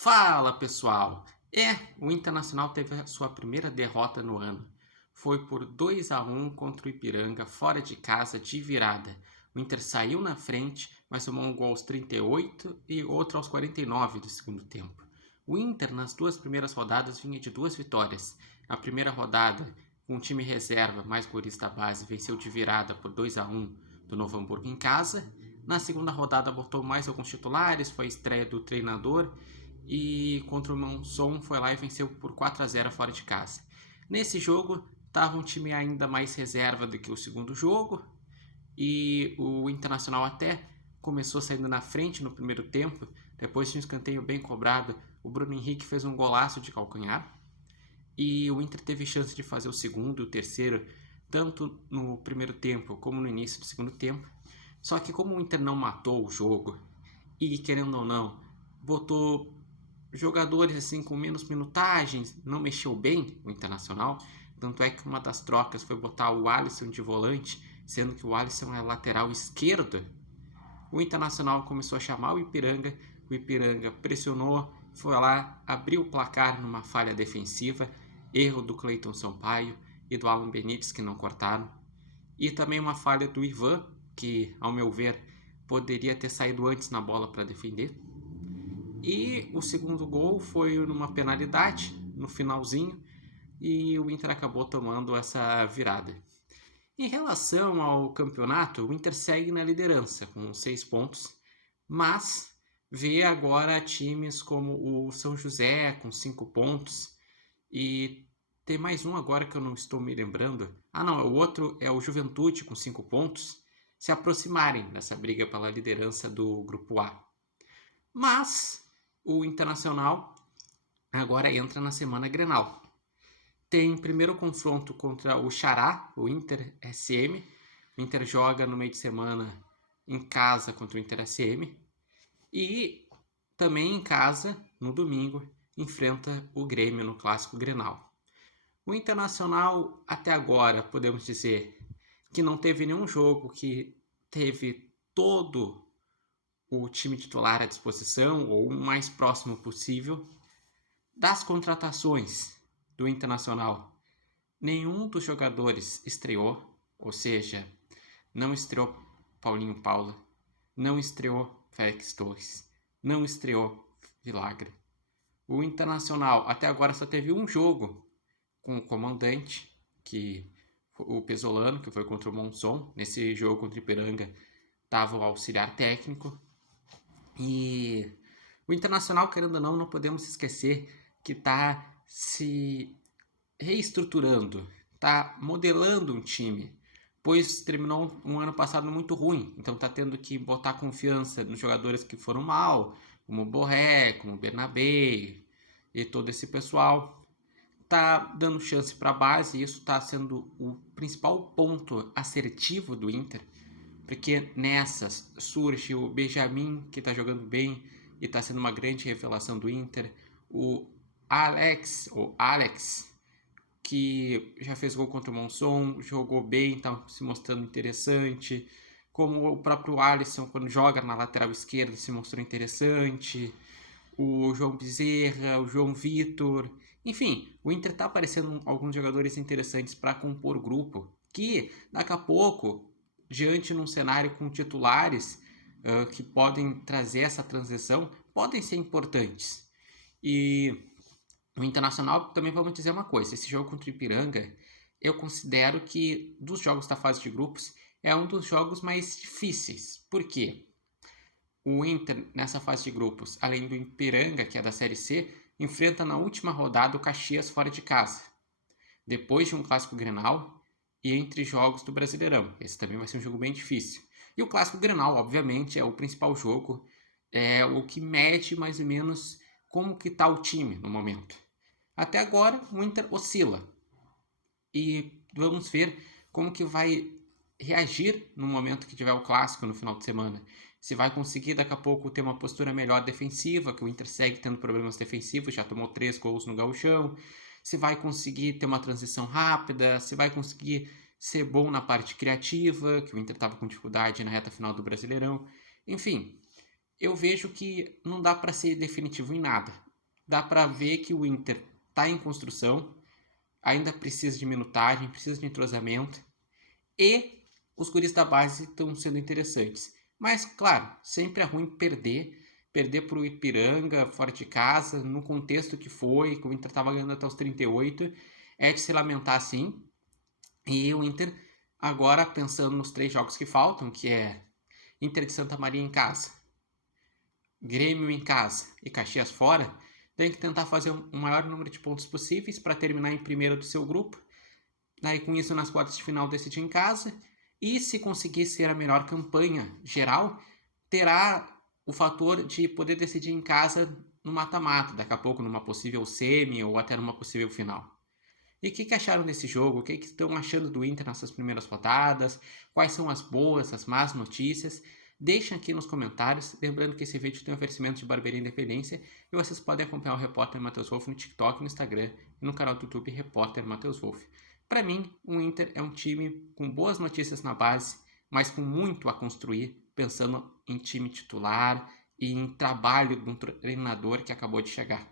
Fala pessoal! O Internacional teve a sua primeira derrota no ano. Foi por 2-1 contra o Ipiranga, fora de casa, de virada. O Inter saiu na frente, mas tomou um gol aos 38 e outro aos 49 do segundo tempo. O Inter, nas duas primeiras rodadas, vinha de duas vitórias. Na primeira rodada, com o time reserva mais guris da base, venceu de virada por 2-1 do Novo Hamburgo em casa. Na segunda rodada, botou mais alguns titulares, foi a estreia do treinador e contra o Monson foi lá e venceu por 4-0 fora de casa. Nesse jogo estava um time ainda mais reserva do que o segundo jogo e o Internacional até começou saindo na frente no primeiro tempo. Depois de um escanteio bem cobrado, o Bruno Henrique fez um golaço de calcanhar e o Inter teve chance de fazer o segundo e o terceiro tanto no primeiro tempo como no início do segundo tempo. Só que como o Inter não matou o jogo e, querendo ou não, botou jogadores assim com menos minutagens, não mexeu bem o Internacional. Tanto é que uma das trocas foi botar o Alisson de volante, sendo que o Alisson é lateral esquerdo. O Internacional começou a chamar o Ipiranga pressionou, foi lá, abriu o placar numa falha defensiva, erro do Cleiton Sampaio e do Alan Benítez que não cortaram. E também uma falha do Ivan, que ao meu ver poderia ter saído antes na bola para defender. E o segundo gol foi numa penalidade no finalzinho e o Inter acabou tomando essa virada. Em relação ao campeonato, o Inter segue na liderança com 6 pontos, mas vê agora times como o São José com 5 pontos e tem mais um agora que eu não estou me lembrando. Não, o outro é o Juventude com 5 pontos, se aproximarem nessa briga pela liderança do Grupo A. Mas o Internacional agora entra na semana Grenal. Tem primeiro confronto contra o Xará, o Inter SM. O Inter joga no meio de semana em casa contra o Inter SM. E também em casa, no domingo, enfrenta o Grêmio no Clássico Grenal. O Internacional, até agora, podemos dizer que não teve nenhum jogo que teve todo o time titular à disposição ou o mais próximo possível. Das contratações do Internacional, nenhum dos jogadores estreou, ou seja, não estreou Paulinho Paula, não estreou Félix Torres, não estreou Vilagre. O Internacional até agora só teve um jogo com o comandante, que o Pesolano, que foi contra o Monson. Nesse jogo contra o Ipiranga estava o auxiliar técnico. E o Internacional, querendo ou não podemos esquecer que está se reestruturando, está modelando um time, pois terminou um ano passado muito ruim, então está tendo que botar confiança nos jogadores que foram mal, como o Borré, como o Bernabé e todo esse pessoal. Está dando chance para a base e isso está sendo o principal ponto assertivo do Inter, porque nessas surge o Benjamin, que está jogando bem e está sendo uma grande revelação do Inter, o Alex, que já fez gol contra o Monson, jogou bem, está se mostrando interessante, como o próprio Alisson, quando joga na lateral esquerda, se mostrou interessante, o João Bezerra, o João Vitor, enfim, o Inter está aparecendo alguns jogadores interessantes para compor o grupo, que daqui a pouco, diante num cenário com titulares que podem trazer essa transição, podem ser importantes. E o Internacional, também vamos dizer uma coisa, esse jogo contra o Ipiranga, eu considero que dos jogos da fase de grupos, é um dos jogos mais difíceis. Por quê? O Inter, nessa fase de grupos, além do Ipiranga, que é da Série C, enfrenta na última rodada o Caxias fora de casa, depois de um clássico Grenal e entre jogos do Brasileirão. Esse também vai ser um jogo bem difícil. E o clássico Grenal, obviamente, é o principal jogo, é o que mede mais ou menos como que está o time no momento. Até agora, o Inter oscila. E vamos ver como que vai reagir no momento que tiver o clássico no final de semana. Se vai conseguir daqui a pouco ter uma postura melhor defensiva, que o Inter segue tendo problemas defensivos, já tomou 3 gols no gauchão. Se vai conseguir ter uma transição rápida, se vai conseguir ser bom na parte criativa, que o Inter estava com dificuldade na reta final do Brasileirão. Enfim, eu vejo que não dá para ser definitivo em nada. dá para ver que o Inter está em construção, ainda precisa de minutagem, precisa de entrosamento, e os guris da base estão sendo interessantes. Mas, claro, sempre é ruim perder para o Ipiranga, fora de casa, no contexto que foi, que o Inter estava ganhando até os 38, é de se lamentar sim. E o Inter, agora pensando nos 3 jogos que faltam, que é Inter de Santa Maria em casa, Grêmio em casa e Caxias fora, tem que tentar fazer o maior número de pontos possíveis para terminar em primeiro do seu grupo. Daí com isso nas quartas de final decidir em casa. E se conseguir ser a melhor campanha geral, terá o fator de poder decidir em casa no mata-mata, daqui a pouco numa possível semi ou até numa possível final. E o que acharam desse jogo? O que estão achando do Inter nessas primeiras rodadas? Quais são as boas, as más notícias? Deixem aqui nos comentários. Lembrando que esse vídeo tem oferecimento de Barbearia Independência e vocês podem acompanhar o Repórter Matheus Wolff no TikTok, no Instagram e no canal do YouTube Repórter Matheus Wolff. Para mim, o Inter é um time com boas notícias na base, mas com muito a construir, pensando em time titular e em trabalho de um treinador que acabou de chegar.